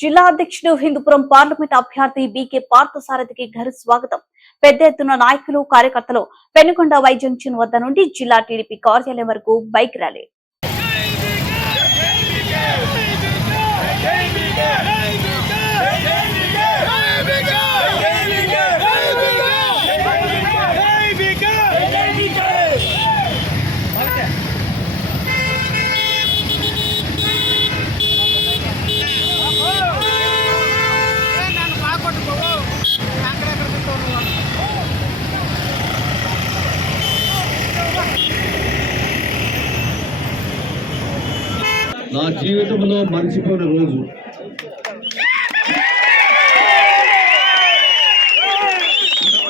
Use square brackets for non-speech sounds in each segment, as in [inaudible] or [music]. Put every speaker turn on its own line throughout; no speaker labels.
జిల్లా అధ్యక్షుడు హిందూపురం పార్లమెంట్ అభ్యర్థి బీకే పార్థసారథికి ఘన స్వాగతం. పెద్ద ఎత్తున నాయకులు కార్యకర్తలు పెనుకొండ వై జంక్షన్ వద్ద నుండి జిల్లా టీడీపీ కార్యాలయం వరకు బైక్ ర్యాలీ.
నా జీవితంలో మర్చిపోయిన రోజు.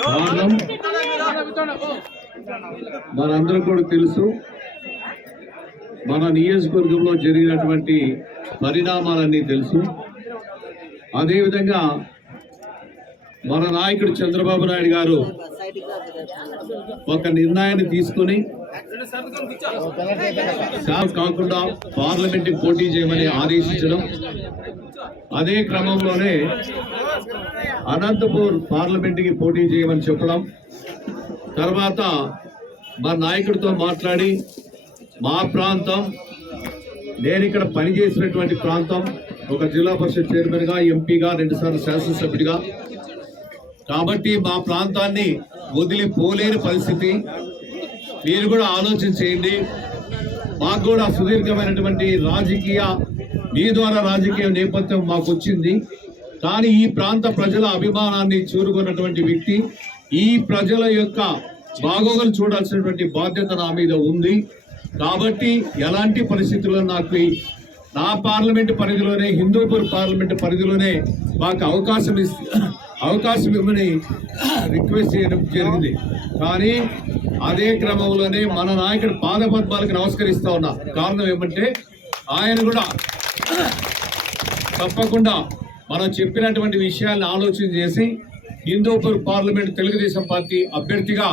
కారణం? మనందరం కూడా తెలుసు. మన నియోజకవర్గంలో జరిగినటువంటి పరిణామాలన్నీ తెలుసు. అదేవిధంగా మన నాయకుడు చంద్రబాబు నాయుడు గారు ఒక నిర్ణయాన్ని తీసుకుని శాప్ కాకుండా పార్లమెంట్ పోటీ చేయమని ఆదేశించడం. అదే క్రమంలోనే అనంతపూర్ పార్లమెంట్కి పోటీ చేయమని చెప్పడం. తర్వాత మా నాయకుడితో మాట్లాడి మా ప్రాంతం నేను ఇక్కడ పనిచేసినటువంటి ప్రాంతం ఒక జిల్లా పరిషత్ చైర్మన్గా ఎంపీగా రెండుసార్లు శాసనసభ్యుడిగా కాబట్టి మా ప్రాంతాన్ని వదిలిపోలేని పరిస్థితి. మీరు కూడా ఆలోచన చేయండి. మాకు కూడా సుదీర్ఘమైనటువంటి రాజకీయ మీ ద్వారా రాజకీయ నేపథ్యం మాకు వచ్చింది. కానీ ఈ ప్రాంత ప్రజల అభిమానాన్ని చూరుకున్నటువంటి వ్యక్తి ఈ ప్రజల యొక్క బాగోగులు చూడాల్సినటువంటి బాధ్యత నా మీద ఉంది. కాబట్టి ఎలాంటి పరిస్థితుల్లో నాకు నా పార్లమెంట్ పరిధిలోనే హిందూపూర్ పార్లమెంట్ పరిధిలోనే మాకు అవకాశం ఇస్తే అవకాశం ఇవ్వని రిక్వెస్ట్ చేయడం జరిగింది. కానీ అదే క్రమంలోనే మన నాయకుడు పాదపద్మాలకు నమస్కరిస్తా ఉన్నా. కారణం ఏమంటే ఆయన కూడా తప్పకుండా మనం చెప్పినటువంటి విషయాలను ఆలోచన చేసి హిందూపూర్ పార్లమెంట్ తెలుగుదేశం పార్టీ అభ్యర్థిగా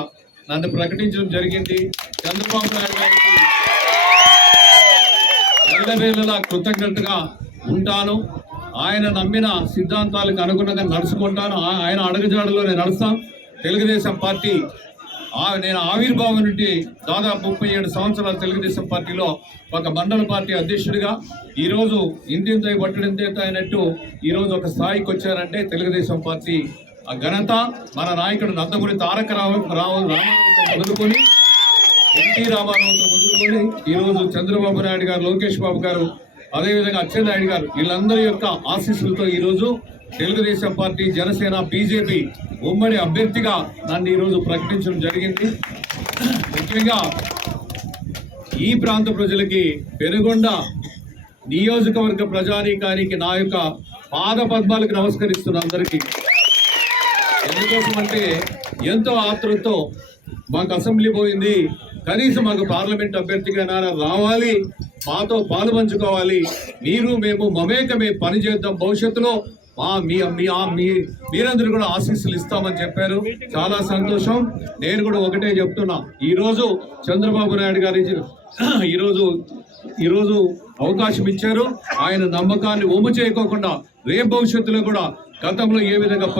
నన్ను ప్రకటించడం జరిగింది. చంద్రబాబు నాయుడు గారికి ఎల్లవేళలా కృతజ్ఞతగా ఉంటాను. ఆయన నమ్మిన సిద్ధాంతాలకు అనుగుణంగా నడుచుకుంటాను. ఆయన అడుగుజాడలో నేను నడుస్తాను తెలుగుదేశం పార్టీ ఆ- నేను ఆవిర్భావం నుండి దాదాపు ముప్పై ఏడు సంవత్సరాలు తెలుగుదేశం పార్టీలో ఒక మండల పార్టీ అధ్యక్షుడిగా ఈరోజు ఇంటింత పట్టడింత అయినట్టు ఈరోజు ఒక స్థాయికి వచ్చారంటే తెలుగుదేశం పార్టీ ఆ ఘనత. మన నాయకుడు నందమూరి తారక రావు రావు రామారావుతో మొదలుకొని ఎన్టీ రామారావుతో మొదలుకొని ఈరోజు చంద్రబాబు నాయుడు గారు లోకేష్ బాబు గారు అదేవిధంగా అచ్చెన్నాయుడు గారు వీళ్ళందరి యొక్క ఆశీస్సులతో ఈరోజు తెలుగుదేశం పార్టీ జనసేన బీజేపీ ఉమ్మడి అభ్యర్థిగా నన్ను ఈరోజు ప్రకటించడం జరిగింది. ముఖ్యంగా ఈ ప్రాంత ప్రజలకి పెనుగొండ నియోజకవర్గ ప్రజానీకానికి నా యొక్క పాద పద్మాలకు నమస్కరిస్తున్న అందరికీ. ఎందుకోసమంటే ఎంతో ఆతృతతో మాకు అసెంబ్లీ పోయింది. కనీసం మాకు పార్లమెంట్ అభ్యర్థిగా రావాలి. మాతో పాలు పంచుకోవాలి. మీరు మేము మమేకమే పని చేద్దాం భవిష్యత్తులో. మా మీ మీ మీరందరూ కూడా ఆశీస్సులు ఇస్తామని చెప్పారు. చాలా సంతోషం. నేను కూడా ఒకటే చెప్తున్నా. ఈరోజు చంద్రబాబు నాయుడు గారి [clears throat] ఈరోజు ఈరోజు అవకాశం ఇచ్చారు. ఆయన నమ్మకాన్ని ఒమ్ము చేయకోకుండా రేపు భవిష్యత్తులో కూడా గతంలో ఏ విధంగా